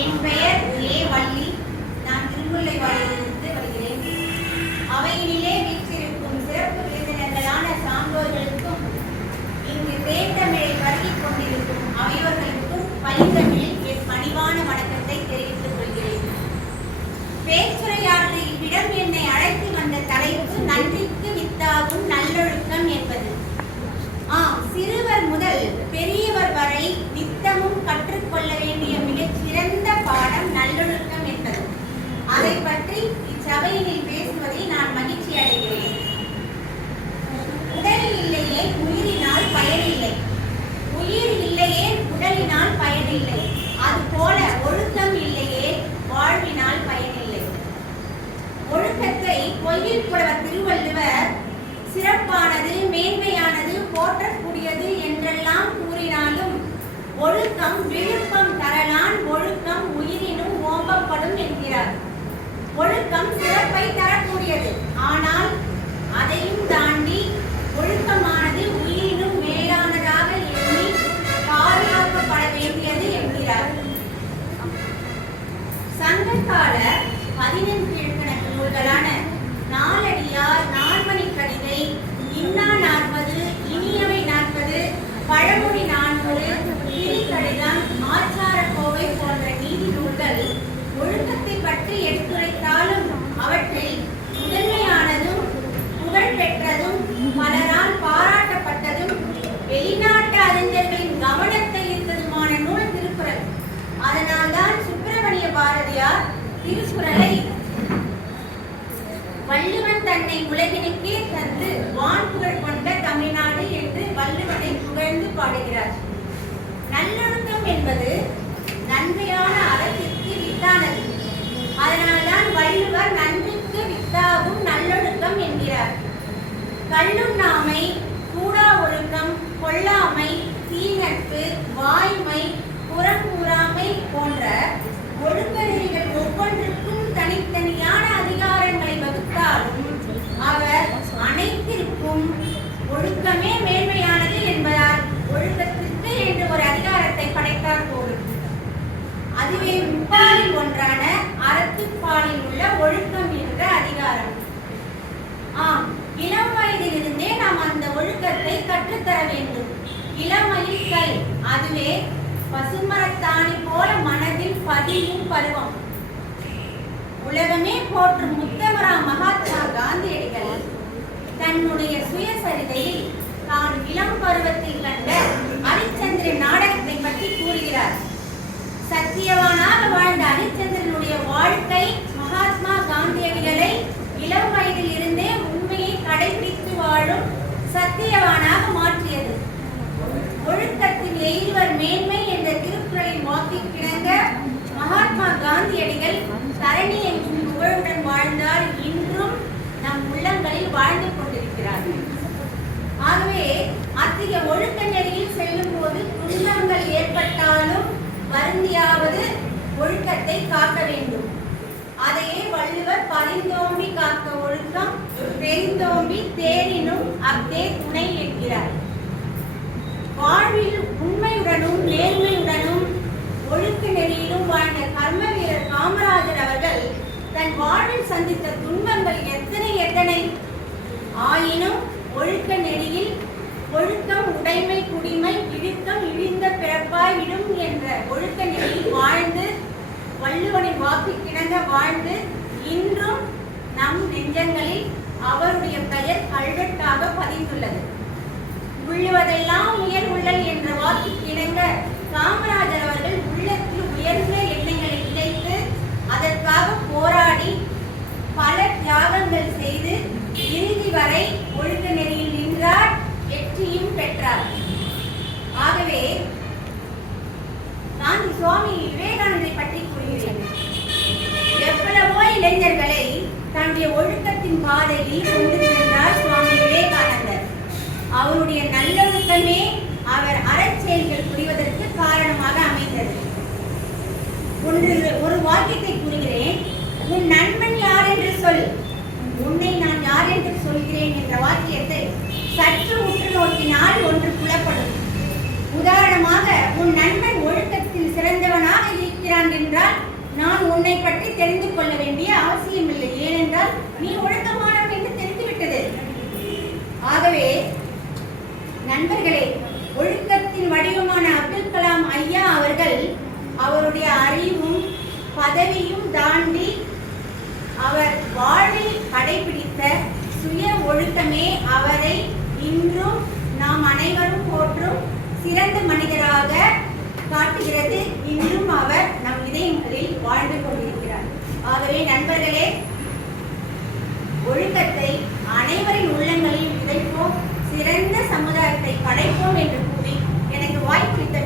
என் பெயர் ஏ. வள்ளி. நான் திருமுல்லைவாயிலிருந்து வருகிறேன். அவையினிலே வீற்றிருக்கும் சிறப்பு விருந்தினர்களான சான்றோர்களுக்கும் இங்கு தேர்தமிழை பருகிக் கொண்டிருக்கும் அவையோர்களுக்கும் பைந்தமிழில் என் பணிவான வணக்கத்தை தெரிவித்துக் கொள்கிறேன். பேச்சுரையாற்று இவ்விடம் என்னை அழைத்து வந்த தலைப்பு நன்றிக்கு வித்தாகும் நல்லொழுக்கம் என்பது. சிறுவர் முதல் பெரியவர் வரை நித்தமும் கற்றுக்கொள்ள வேண்டிய மிகச் சிறந்த பாடம் நல்லொழுக்கம் என்பது. அதை பற்றி இச்சபையினில் பேசுவதில் நான் மகிழ்ச்சி அடைகிறேன். உடல் இல்லையே உயிரினால் பயனில்லை, உயிர் இல்லையே உடலினால் பயனில்லை. அதுபோல ஒழுக்கம் இல்லையே வாழ்வினால் பயனில்லை. ஒழுக்கத்தை பொய்யில் புலவர் திருவள்ளுவர் சிறப்பானது, மேன்மையானது, போற்றக்கூடியது என்றெல்லாம் கூறினாலும் ஒழுக்கம் விழுப்பம் தரலான், ஒழுக்கம் உயிரினும் ஓம்பப்படும் என்கிறார். ஒழுக்கம் சிறப்பை தரக்கூடியது, ஆனால் அதையும் தாண்டி ஒழுக்கமானது உயிரினும் மேலானதாக எண்ணி பாதுகாக்கப்பட வேண்டியது என்கிறார். சங்ககால 15 கீழ்கணக்கு நூல்களான நாலடியார், நான்மணி கடிகை, இன்னா 40, இனியவை 40, பழமொழி 400, திரிகடிதம், ஆச்சார கோவை போன்ற நீதி நூல்கள் ஒழுக்கத்தை பற்றி எடுத்துரைத்தாலும் அவற்றில் முதன்மையானதும் புகழ் பெற்றதும் பலரால் பாராட்டப்பட்டதும் வெளிநாட்டு அறிஞர்களின் கவனத்தை ஈர்த்ததுமான நூல் திருக்குறள். அதனால்தான் சுப்பிரமணிய பாரதியார் திருக்குறளை வள்ளுவன் தன்னை உலகினுக்கே தந்து வான் புகழ் கொண்ட தமிழ்நாடு என்று வள்ளுவனை புகழ்ந்து பாடுகிறார். நல்லொழுக்கம் என்பது நன்மையான அறத்திற்கு வித்தானது. அதனால்தான் வள்ளுவர் நன்றிக்கு வித்தாகும் நல்லொழுக்கம் என்கிறார். கள்ளுண்ணாமை, கூடா ஒழுக்கம், கொல்லாமை, தீநட்பு, வாய்மை, புறங்கூறாமை போன்ற ஒழுக்க நெறிகள் ஒவ்வொன்றுக்கும் தனித்தனியான அதிகாரங்களை வகுத்தாலும் அவர் அனைத்திற்கும் ஒழுக்கமே மேன்மையானது என்பதால் ஒழுக்கத்திற்கு என்று ஒரு அதிகாரத்தை படைத்தார் போலும். அதுவே முப்பாலில் ஒன்றான அறத்துப்பாலில் உள்ள ஒழுக்கம் என்ற அதிகாரம். இளம் வயதிலிருந்தே நாம் அந்த ஒழுக்கத்தை கற்றுத்தர வேண்டும். இளமையில் கல், அதுவே பசுமரத்தாணி போல மனதில் பதியும் பருவம். உலகமே போற்றும் முத்தமரா மகாத்மா காந்தியடிகள் தன்னுடைய சுயசரிதையில் தான் இளம் பருவத்தில் கண்ட ஹரிச்சந்திரன் நாடகத்தை பற்றி கூறுகிறார். சத்தியவானாக வாழ்ந்த ஹரிச்சந்திரனுடைய வாழ்க்கை மகாத்மா காந்தியடிகளை இளம் வயதில் இருந்தே உண்மையை கடைபிடித்து வாழும் சத்தியவானாக மாற்றியது. ஒழுக்கத்தின் எய்வர் மேன்மை என்ற திருக்குறளின் வாக்கிற்கிணங்க மகாத்மா காந்தியடிகள் தரணி எங்கும் புகழுடன் வாழ்ந்தார். இன்றும் நம் உள்ளங்களில் வாழ்ந்து கொண்டிருக்கிறார். ஆகவே அத்தகைய ஒழுக்க நெறியில் செல்லும் போது துன்பங்கள் ஏற்பட்டாலும் வருந்தியாவது ஒழுக்கத்தை காக்க வேண்டும். அதையே வள்ளுவர் பரிந்தோம்பி காக்க ஒழுக்கம் தெரிந்தோம்பி தேரினும் அக்தே துணை என்கிறார். வாழ்வில் உண்மையுடனும் நேர்மையுடனும் ஒழுக்க நெறியிலும் வாழ்ந்த கர்ம வீரர் காமராஜர் அவர்கள் தன் வாழ்வில் சந்தித்த துன்பங்கள் எத்தனை ஆயினும் ஒழுக்க நெறியில் ஒழுக்கம் உடைமை குடிமை இழுக்கம் இழிந்த பிறப்பாய் விடும் என்ற ஒழுக்க நெறியில் வாழ்ந்து வள்ளுவனின் வாக்குக்கிணங்க வாழ்ந்து இன்றும் நம் நெஞ்சங்களில் அவருடைய பெயர் கல்வெட்டாக பதிந்துள்ளது. உள்ளுவதெல்லாம் உயர் உள்ளல் என்ற வாக்குக்கிணங்க காமராஜர் அவர்கள் உள்ளத்தில் உயர்ந்த எண்ணங்களை விதைத்து அதற்காக போராடி பல தியாகங்கள் செய்து இறுதி வரை ஒழுக்க நெறியில் நின்றார், வெற்றியும் பெற்றார். ஆகவே நான் சுவாமி விவேகானந்தரை பற்றி கூறுகிறேன். எவ்வளவோ இளைஞர்களை தன்னுடைய ஒழுக்கத்தின் பாதையில் கொண்டு சென்றார் சுவாமி விவேகானந்தர். அவருடைய நல்லொழுக்கமே அவர் அறச்செயல்கள் புரிவதற்கு காரணமாக அமைந்தது. ஒரு வாக்கியத்தை கூறுகிறேன். உன் நண்பன் யார் என்று சொல், உன்னை நான் யார் என்று சொல்கிறேன் என்ற வாக்கியத்தை சற்று உற்று நோக்கினால் ஒன்று புலப்படும். உதாரணமாக, உன் நண்பன் ஒழுக்கத்தில் சிறந்தவனாக இருக்கிறான் அவருடைய அறிவும் பதவியும் தாண்டி அவர் வாழ்வில் கடைபிடித்த சுய ஒழுக்கமே அவரை இன்றும் நாம் அனைவரும் போற்றும் சிறந்த மனிதராக காட்டுகிறது. இன்றும் அவர் நம் இதயங்களில் வாழ்ந்து கொண்டிருக்கிறார். ஆகவே நண்பர்களே, ஒழுக்கத்தை அனைவரின் உள்ளங்களில் விதைப்போம், சிறந்த சமுதாயத்தை படைப்போம் என்று கூறி எனக்கு வாய்ப்பளித்த